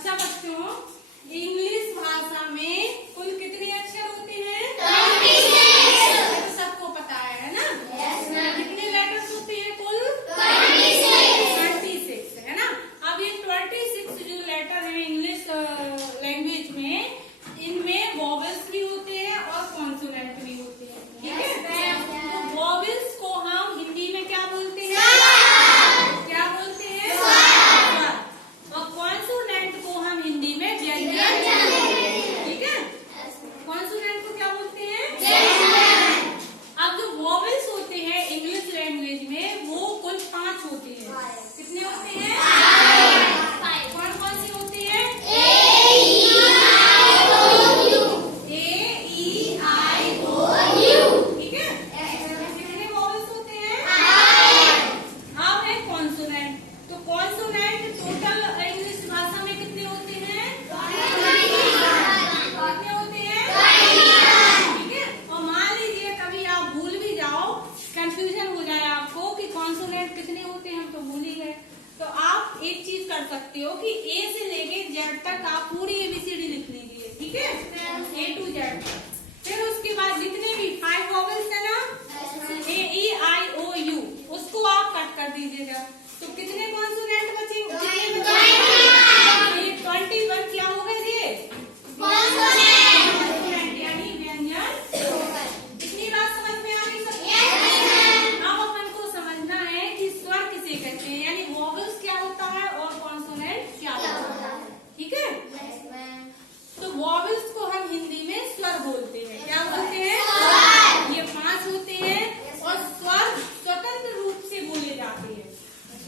अच्छा बच्चों, इंग्लिश भाषा में कुल कितने अक्षर होते हैं? तो सबको पता है ना? कितने लेटर्स होते हैं कुल? 26 है ना। अब ये 26 जो लेटर है इंग्लिश लैंग्वेज में, इनमें वॉवेल्स भी होते हैं और कॉन्सोनेंट भी होते हैं, ठीक है? तो वॉवेल्स को हम हिंदी में क्या बोलते हैं? क्या बोलते हैं? स्वर। और कॉन्सोनेंट को हम हिंदी में व्यंजन, ठीक है? कॉन्सोनेंट को क्या बोलते हैं? अब जो वॉवेल्स होते हैं इंग्लिश लैंग्वेज में वो कुल 5 होते हैं। कितने होते हैं? कौन कौन सी होती है? A, E, I, O, U, ठीक है? कितने वॉवेल्स होते हैं? अब है कॉन्सोनेंट। तो कॉन्सोनेंट टोटल इंग्लिश भाषा में कितने होते हैं? कितने होते हैं? ठीक है। और मान लीजिए कभी आप भूल भी जाओ, कंफ्यूजन हो जाए आपको कि कॉन्सोनेंट कितने होते हैं, हम तो भूल ही गए, तो आप एक चीज कर सकते हो कि ए से लेके जेड तक आप पूरी एबीसीडी लिख लीजिए, ठीक है? A to Z। फिर उसके बाद जितने भी 5 वॉवेल्स है ना, A, E, I, O, U, उसको आप कट कर दीजिएगा। तो कितने कॉन्सोनेंट बचेंगे? ये 21 क्या हो गए ये? कॉन्सोनेंट यानी व्यंजन। इतनी बात समझ में आ रही सबको? अब अपन को समझना है कि स्वर किसे कहते हैं, यानी वॉवेल्स क्या होता है और कॉन्सोनेंट क्या होता है, ठीक है? तो वॉवेल्स को हम हिंदी में स्वर बोलते हैं। क्या बोलते हैं? ये 5 होते हैं और स्वर स्वतंत्र रूप से बोले जाते हैं।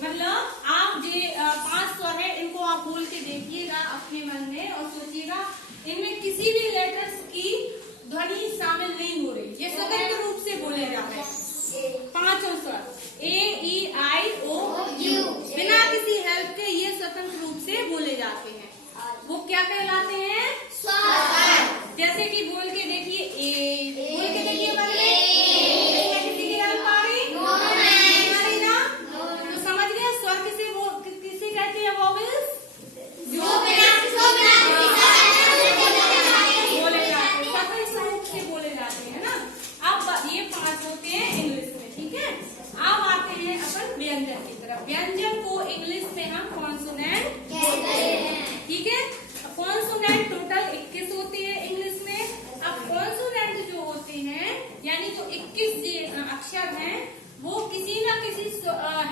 मतलब आप ये 5 स्वर है, इनको आप बोल के देखिएगा अपने मन में और सोचिएगा इनमें किसी भी लेटर्स की ध्वनि शामिल नहीं हो रही, ये स्वतंत्र रूप से बोले जा रहे हैं। 5 स्वर A, E, I, O, U, बिना किसी हेल्प के ये स्वतंत्र रूप से बोले जाते हैं। वो क्या कहलाते हैं? स्वर। जैसे कि बोल के देखिए ए, बोल के देखिए पहले, इसमें किसी की हेल्प आ रही? नहीं ना? तो समझ गए स्वर किसे कहते हैं? वॉवेल्स जो बोले जाते हैं, स्वतंत्र रूप से बोले जाते हैं ना। अब ये 5 होते हैं इंग्लिश में, ठीक है? अब आते हैं अपन व्यंजन की तरफ। व्यंजन को इंग्लिश में हम कॉन्सोनेंट कहते हैं, ठीक है? कॉन्सोनेंट टोटल 21 होते हैं इंग्लिश में। अब कॉन्सोनेंट जो होते हैं यानी जो 21 अक्षर हैं वो किसी न किसी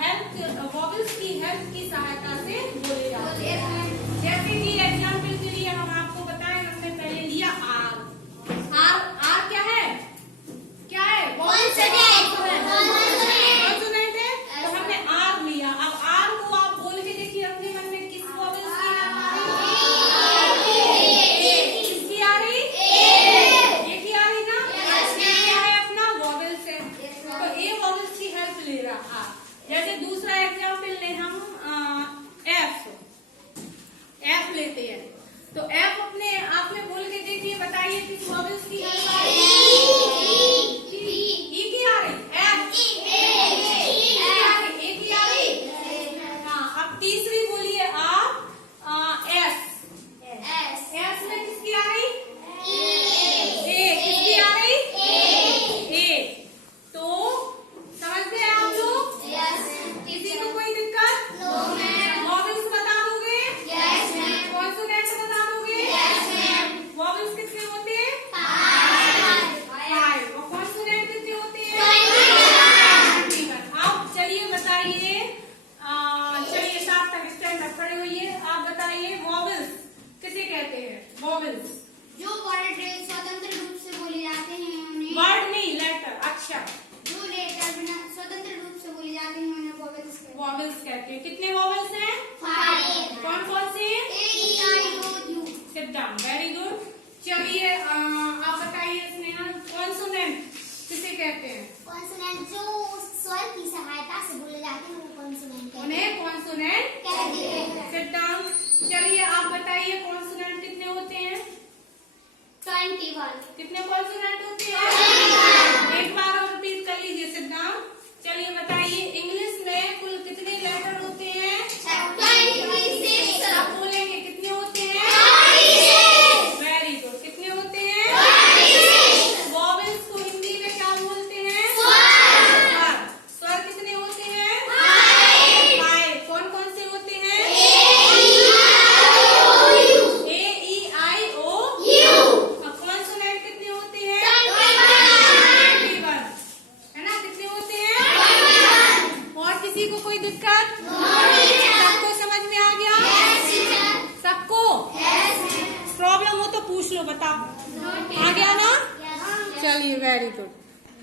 हेल्प, वॉवेल्स की हेल्प की सहायता से बोले जाते हैं। जैसे कि एग्जाम्पल के लिए हम आपको बताएं, हमने पहले लिया आर। आर क्या है? क्या है? कॉन्सोनेंट है, तो हमने आर लिया। अब आर को आप बोल के देखिए अपने मन में, किस वॉवेल्स की हेल्प आ रही? किसकी आ रही? ए की आ रही ना? क्या है? अपना वॉवेल्स है, तो ए वॉवेल्स की हेल्प ले रहा। जैसे दूसरा एग्जाम्पल ले हम एफ लेते हैं, तो एफ अपने आप में बोल के देखिए, बताइए किस वॉवेल्स की हेल्प आ रही? ई की आ रही? एफ ए की आ रही? हाँ। अब तीसरी बोलिए आप एस। एस में किसकी आ रही? ए। किसकी आ रही? ए। तो समझ गए आप लोग? किसी को कोई दिक्कत? वॉवेल्स बता दोगे? कॉन्सोनेंट बता दोगे? वॉवेल्स कितने होते हैं? 5। और कॉन्सोनेंट कितने होते हैं? 21। अब चलिए बताइए, चलिए 7 तक स्टैंड अप खड़े होइए। आप बताइए वॉवेल्स किसे कहते हैं? वॉवेल्स जो वर्ड स्वतंत्र रूप से बोले जाते हैं उन्हें, वर्ड नहीं, लेटर, अक्षर, जो लेटर बिना स्वतंत्र रूप से बोले जाते हैं उन्हें वॉवेल्स कहते हैं। कितने वॉवेल्स हैं? 5। कौन कौन से? A, E, I, O, U। Sit down, very good. चलिए आप बताइए स्नेहा, कॉन्सोनेंट किसे कहते हैं? कॉन्सोनेंट जो स्वर की सहायता से बोले जाते हैं वो कॉन्सोनेंट कहते हैं। उन्हें कॉन्सोनेंट कहते हैं। Sit down. चलिए आप बताइए कॉन्सोनेंट कितने होते हैं? 21। कितने कॉन्सोनेंट होते हैं? एक बार और रिपीट कर लीजिए, सिट डाउन। चलिए बताइए इंग्लिश में कुल कितने लेटर होते हैं? 26। Very good.